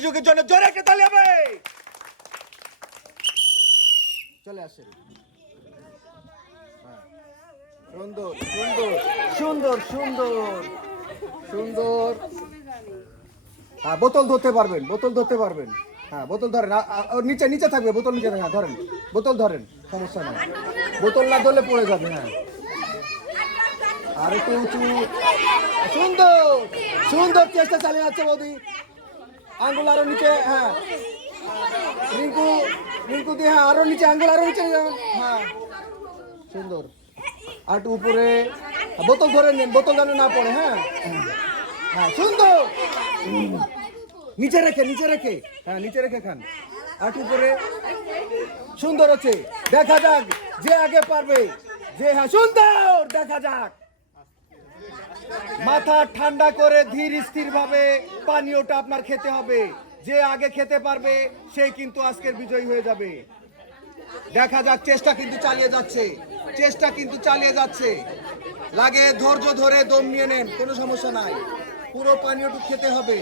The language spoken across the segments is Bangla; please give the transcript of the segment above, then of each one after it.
সুযোগের জন্য জোরে একটা তালি হবে। চলে আসেন। হ্যাঁ। সুন্দর সুন্দর সুন্দর সুন্দর হ্যাঁ বোতল ধরতে পারবেন, বোতল ধরতে পারবেন। হ্যাঁ বোতল ধরেন নিচে নিচে থাকবে, বোতল নিচে হ্যাঁ ধরেন, বোতল ধরেন, সমস্যা নাই। বোতল না ধরলে পড়ে যাবে হ্যাঁ। আর একটু উঁচু। সুন্দর সুন্দর চেষ্টা চালিয়ে যাচ্ছে বৌদি। আঙ্গুল আরও নিচে হ্যাঁ। রিঙ্কু রিঙ্কু দিয়ে হ্যাঁ আরও নিচে, আঙ্গুল আরও নিচে হ্যাঁ। সুন্দর। আর উপরে, বোতল ধরে নেন, বোতল যেন না পড়ে হ্যাঁ। হ্যাঁ সুন্দর। নিচে রেখে নিচে রেখে হ্যাঁ নিচে রেখে খান। একটু উপরে, সুন্দর হচ্ছে। দেখা যাক, যে আগে পারবে, যে হ্যাঁ সুন্দর, দেখা যাক। মাথা ঠান্ডা করে ধীর স্থির ভাবে পানীয়টা আপনার খেতে হবে। যে আগে খেতে পারবে সেই কিন্তু আজকের বিজয়ী হয়ে যাবে। দেখা যাক, চেষ্টা কিন্তু চালিয়ে যাচ্ছে। চেষ্টা কিন্তু চালিয়ে যাচ্ছে। লাগে ধৈর্য ধরে দম নিয়ে নেন, কোনো সমস্যা নাই। পুরো পানীয়টু খেতে হবে।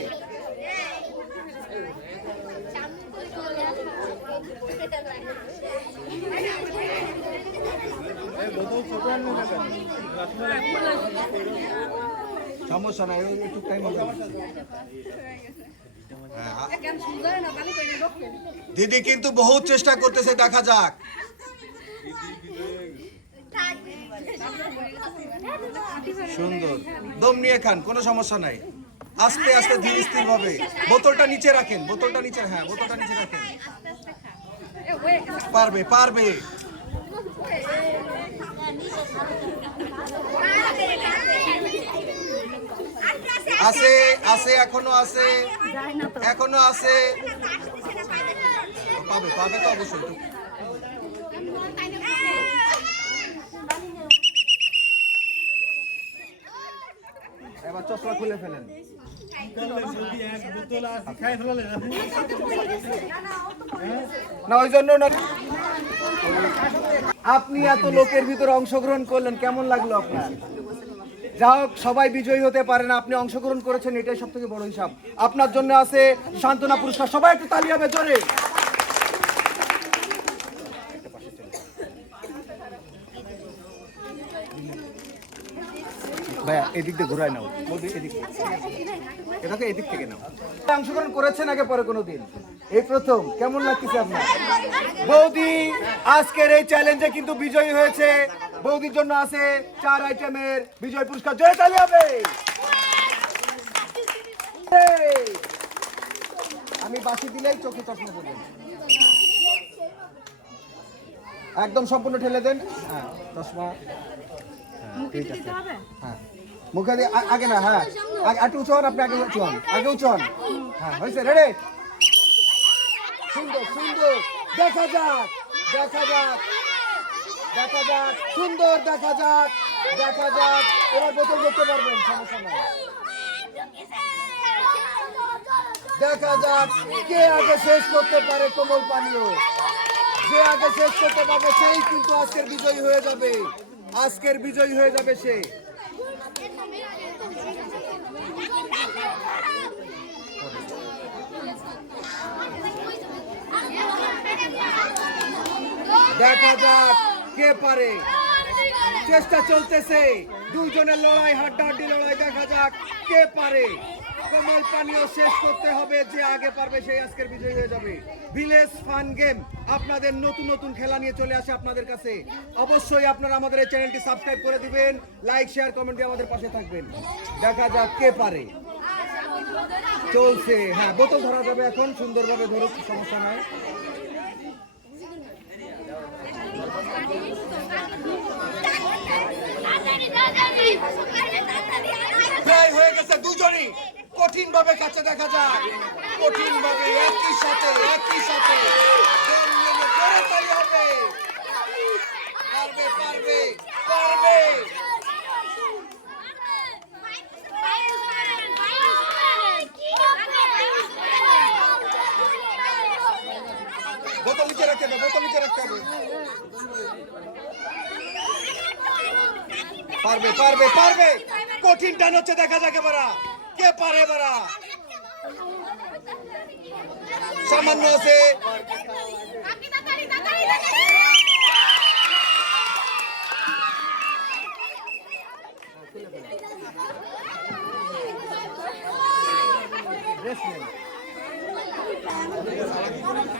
সমস্যা নাই একটু টাইম দিদি কিন্তু বহুত চেষ্টা করতেছে, দেখা যাক। সুন্দর। দম নিয়ে খান, কোনো সমস্যা নাই। আস্তে আস্তে ধীরে স্থির ভাবে। বোতলটা নিচে রাখেন, বোতলটা নিচে হ্যাঁ বোতলটা নিচে রাখেন। পারবে পারবে। আছে আছে, এখনও আছে। এখনও আছে। পাবে পাবে তো অবশ্যই। এবার চশমা খুলে ফেলেন। না, ওই জন্য না। আপনি এত লোকের ভিতরে অংশগ্রহণ করলেন, কেমন লাগল আপনার? যা হোক, সবাই বিজয়ী হতে পারে না, আপনি অংশগ্রহণ করেছেন, এটাই সব থেকে বড় হিসাব। আপনার জন্য আছে সান্ত্বনা পুরস্কার। সবাই একটু তালি হবে, জোরে। ভাইয়া, এদিক এদিক এদিক থেকে নাও। অংশগ্রহণ করেছেন আগে, পরে কোনো দিন। এই প্রথম কেমন লাগতেছে আপনার? বৌদি আজকের এই চ্যালেঞ্জে কিন্তু বিজয়ী হয়েছে। বৌদির জন্য আছে চার আইটেমের বিজয় পুরস্কার। জয় তালি হবে! আমি বাসি দিলেই চোখে চশমা করবেন একদম সম্পূর্ণ ঠেলে দেন। হ্যাঁ চশমা। হ্যাঁ, ঠিক আছে। হ্যাঁ। মুখে দিয়ে আগে না হ্যাঁ। আগে একটু উঁচু হন আপনি আগে উঁচু হন। আগে উঁচু হন। হ্যাঁ হয়েছে রেডি সুন্দর সুন্দর। দেখা যাক দেখা যাক দেখা যাক। সুন্দর, দেখা যাক দেখা যাক। এবার বোতল দেখতে পারবেন, সমস্যা নাই। দেখা যাক কে আগে শেষ করতে পারে কোমল পানীয়। যে আগে শেষ করতে পারবে সেই কিন্তু আজকের বিজয়ী হয়ে যাবে। আজকের বিজয়ী হয়ে যাবে সে। দেখা যাক কে পারে। চেষ্টা চলতেছে। দুইজনের লড়াই হাড্ডাহাড্ডি লড়াই দেখা যাক কে পারে। কমল পানীয় শেষ করতে হবে যে আগে পারবে সেই আজকের বিজয়ী হয়ে যাবে। ভিলেজ ফান গেম আপনাদের নতুন নতুন খেলা নিয়ে চলে আসে আপনাদের কাছে। অবশ্যই আপনারা আমাদের এই চ্যানেলটি সাবস্ক্রাইব করে দিবেন লাইক শেয়ার কমেন্ট দিয়ে আমাদের পাশে থাকবেন। দেখা যাক কে পারে। চলছে। হ্যাঁ বোতল ধরা যাবে এখন, সুন্দরভাবে ধরুক, সমস্যা নাই। প্রায় হয়ে গেছে দুজনই। কঠিন ভাবে কাছে দেখা যায় কঠিন ভাবে একই সাথে একই সাথে। নিয়ে নিয়ে হবে পারবে পারবে পারবে বোতল নিচে রাখতে হবে বোতল নিচে রাখতে হবে পারবে পারবে। কঠিন টান হচ্ছে দেখা যাক এবারা কে পারে এবারা সামান্য আছে।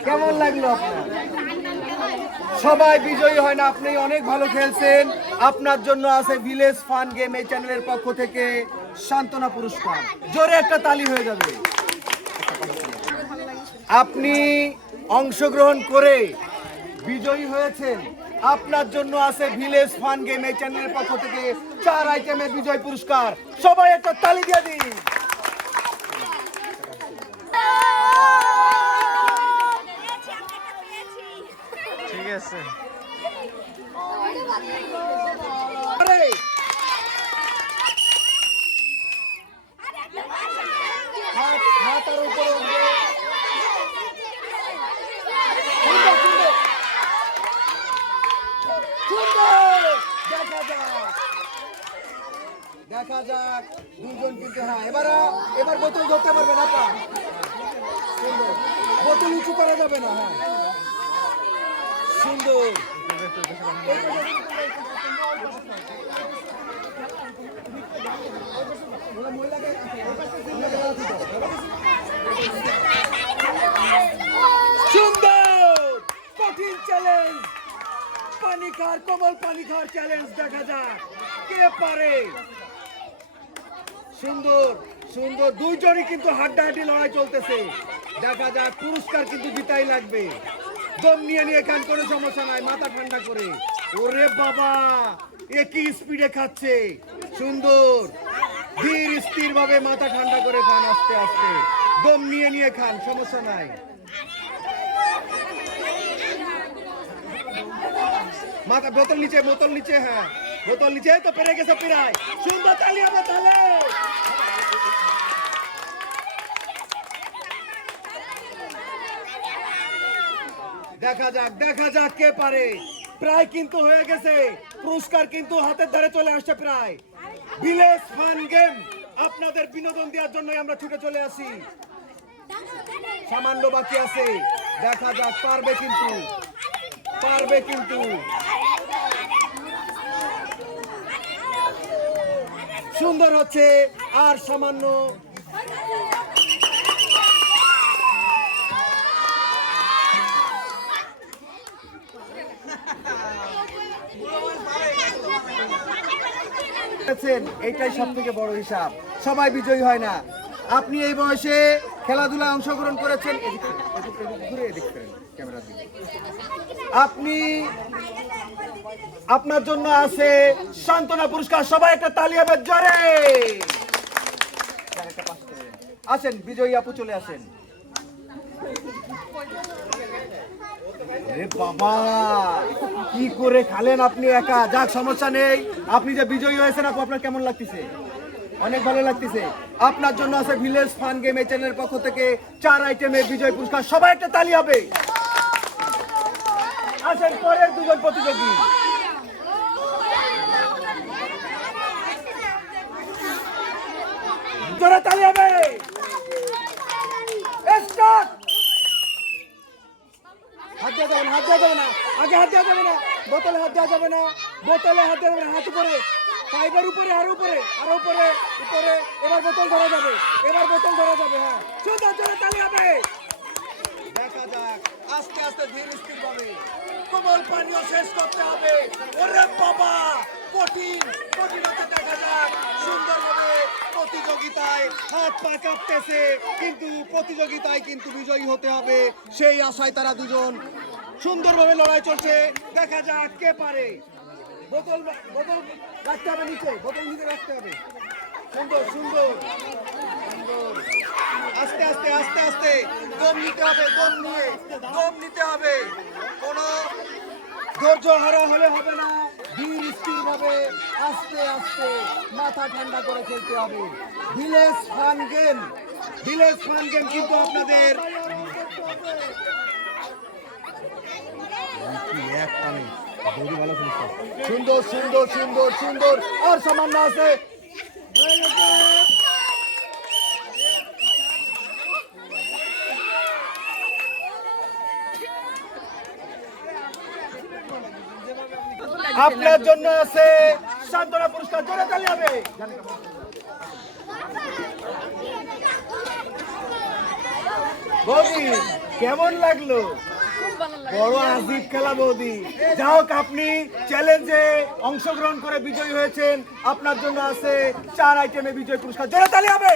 কেমন লাগল সবাই বিজয়ী হয় না, আপনি অনেক ভালো খেলছেন। আপনার জন্য আছে ভিলেজ ফান গেম এই চ্যানেলের পক্ষ থেকে সান্ত্বনা পুরস্কার। জোরে একটা তালি হয়ে যাবে। আপনি অংশগ্রহণ করে বিজয়ী হয়েছেন। আপনার জন্য আছে ভিলেজ ফান গেম এই চ্যানেলের পক্ষ থেকে চার আইটেমের বিজয় পুরস্কার। সবাই একটা তালি দিয়ে দিন। সুন্দর! দেখা যাক। দেখা যাক। দুজন কিন্তু হ্যাঁ এবার এবার বোতল ধরতে পারবে না বোতল উঁচু করা যাবে না হ্যাঁ। সুন্দর। সুন্দর। কঠিন চ্যালেঞ্জ কমল পানি চ্যালেঞ্জ দেখা যাক। কে পারে? সুন্দর সুন্দর। দুইজনই কিন্তু হাড্ডাহাড্ডি লড়াই চলতেছে। দেখা যাক পুরস্কার কিন্তু জিতাই লাগবে। দম নিয়ে নিয়ে খান কোনো সমস্যা নাই, মাথা ঠান্ডা করে। ওরে বাবা, এ কি স্পিডে খাচ্ছে? সুন্দর। ধীর স্থির ভাবে মাথা ঠান্ডা করে খান আস্তে আস্তে। দম নিয়ে নিয়ে খান, সমস্যা নাই। মাথা বোতল নিচে বোতল নিচে হ্যাঁ। বোতল নিচে তো পেরে গেছে প্রায়। সুন্দর তালি আমার তালে। দেখা যাক দেখা যাক কে পারে। প্রায় কিন্তু হয়ে গেছে। পুরস্কার কিন্তু হাতের ধারে চলে আসছে প্রায়। ভিলেজ ফান গেম, আপনাদের বিনোদন দেওয়ার জন্য আমরা ছুটে চলে আসি। সামান্য বাকি আছে। দেখা যাক, পারবে কিন্তু। পারবে কিন্তু। সুন্দর হচ্ছে। আর সামান্য করেছেন, এইটাই সব থেকে বড় হিসাব। সবাই বিজয়ী হয় না। আপনি এই বয়সে খেলাধুলা অংশগ্রহণ করেছেন আপনি আপনার জন্য আছে সান্ত্বনা পুরস্কার। সবাই একটা তালি হবে জোরে! আসেন বিজয়ী আপু চলে আসেন। বাবা, কি করে খালেন আপনি একা? যাক, সমস্যা নেই। আপনি যে বিজয়ী হয়েছেন আপু, আপনার কেমন লাগতেছে? অনেক ভালো লাগতেছে। আপনার জন্য আছে ভিলেজ ফান গেম এই চ্যানেলের পক্ষ থেকে চার আইটেমের বিজয় পুরস্কার। সবাই একটা তালি হবে। আসেন, পরের দুজন প্রতিযোগী। জোরে তালি হবে। স্টার্ট হাত দেওয়া যাবে না, হাত দেওয়া যাবে না। আগে হাত দেওয়া যাবে না, বোতলে হাত দেওয়া যাবে না, বোতলে হাত দেওয়া যাবে না, হাত উপরে। পাইপের উপরে, আর উপরে আর উপরে উপরে। এবার বোতল ধরা যাবে, এবার বোতল ধরা যাবে হ্যাঁ। সুন্দর জোরে তালি হবে। দেখা যাক, আস্তে আস্তে ধীর স্থির ভাবে। কোমল পানীয় শেষ করতে হবে। ওরে বাবা, কঠিন, কঠিনতা দেখা যাক, সুন্দরভাবে প্রতিযোগিতায় হাত পা কাঁপতেছে, কিন্তু প্রতিযোগিতায় কিন্তু বিজয়ী হতে হবে। সেই আশায় তারা দুজন সুন্দরভাবে লড়াই চলছে। দেখা যাক কে পারে। বোতল বোতল রাখতে হবে নিচে, বোতল নিচে রাখতে হবে। সুন্দর সুন্দর। আস্তে আস্তে আস্তে আস্তে। দম নিতে হবে, দম নিয়ে, দম নিতে হবে। কোনো ধৈর্য হারা হলে হবে না। ধীর স্থির ভাবে আস্তে আস্তে মাথা ঠান্ডা করে খেলতে হবে। Village fun game. Village fun game কিন্তু আপনাদের সুন্দর সুন্দর সুন্দর সুন্দর। আর সামান্য আছে আপনার জন্য আছে সান্ত্বনা পুরস্কার, জোরে তালি হবে। বৌদি, কেমন লাগল? বড় আজিব খেলা বৌদি। যা হোক, আপনি চ্যালেঞ্জে অংশগ্রহণ করে বিজয়ী হয়েছেন। আপনার জন্য আছে চার আইটেমে বিজয় পুরস্কার, জোরে তালি হবে।